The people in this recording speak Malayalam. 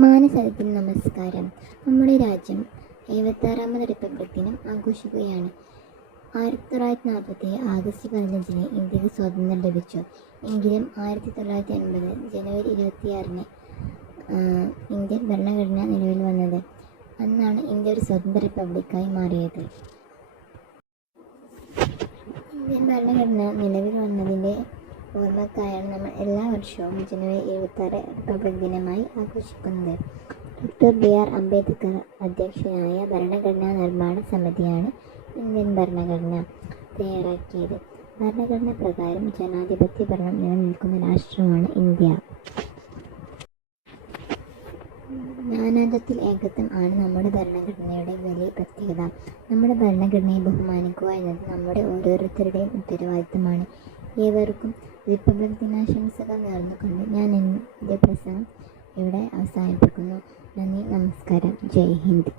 മാനസത്തിന് നമസ്കാരം. നമ്മുടെ രാജ്യം 76ാമത് റിപ്പബ്ലിക് ദിനം ആഘോഷിക്കുകയാണ്. 1947 ആഗസ്റ്റ് 15-ന് ഇന്ത്യക്ക് സ്വാതന്ത്ര്യം ലഭിച്ചു. എങ്കിലും 1950 ജനുവരി 26-ന് ഇന്ത്യൻ ഭരണഘടന നിലവിൽ വന്നത്. അന്നാണ് ഇന്ത്യ ഒരു സ്വതന്ത്ര റിപ്പബ്ലിക്കായി മാറിയത്. ഇന്ത്യൻ ഭരണഘടന നിലവിൽ വന്നതിൻ്റെ ഓർമ്മക്കായാണ് നമ്മൾ എല്ലാ വർഷവും ജനുവരി 26 റിപ്പബ്ലിക് ദിനമായി ആഘോഷിക്കുന്നത്. Doctor BR. അംബേദ്കർ അധ്യക്ഷനായ ഭരണഘടനാ നിർമ്മാണ സമിതിയാണ് ഇന്ത്യൻ ഭരണഘടന തയ്യാറാക്കിയത്. ഭരണഘടന പ്രകാരം ജനാധിപത്യ ഭരണം നിലനിൽക്കുന്ന രാഷ്ട്രമാണ് ഇന്ത്യ. നാനാത്വത്തിൽ ഏകത്വം ആണ് നമ്മുടെ ഭരണഘടനയുടെ വലിയ പ്രത്യേകത. നമ്മുടെ ഭരണഘടനയെ ബഹുമാനിക്കുക എന്നത് നമ്മുടെ ഓരോരുത്തരുടെയും ഉത്തരവാദിത്തമാണ്. ഏവർക്കും റിപ്പബ്ലിക് ദിനാശംസകൾ നേർന്നുകൊണ്ട് ഞാൻ എൻ്റെ പ്രസംഗം ഇവിടെ അവസാനിപ്പിക്കുന്നു. നന്ദി, നമസ്കാരം, ജയ് ഹിന്ദ്.